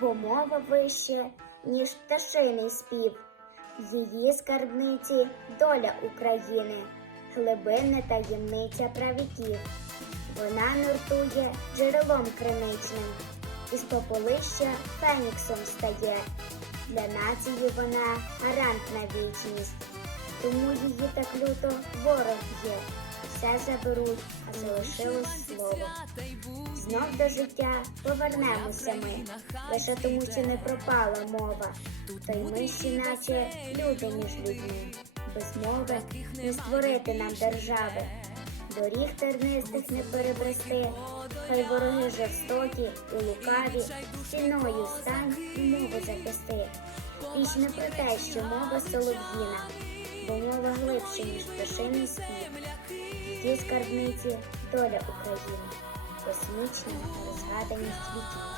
бо мова вище, ніж пташиний спів. В її скарбниці доля України, глибинна таємниця правіків. Вона нуртує джерелом криничним, із пополища феніксом стає. Для нації вона гарант на вічність, тому її так люто ворог є. Все заберуть, а залишилось слово. Знов до життя повернемося ми, лише тому, що не пропала мова. То й ми ще наче люди між людьми. Без мови не створити нам держави. Доріг тернистих не перебрести, хай вороги жорстокі і лукаві, стіною стань і мову захисти. Річ не про те, що мова солов'їна, бо мова глибше, ніж пташиний спів золотій скарбниці доля України, космічна розгадані світів.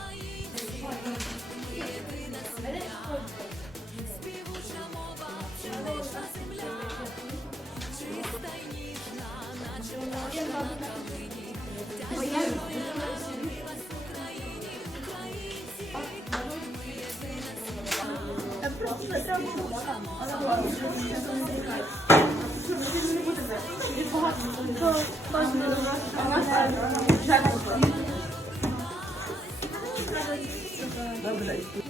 Dobra.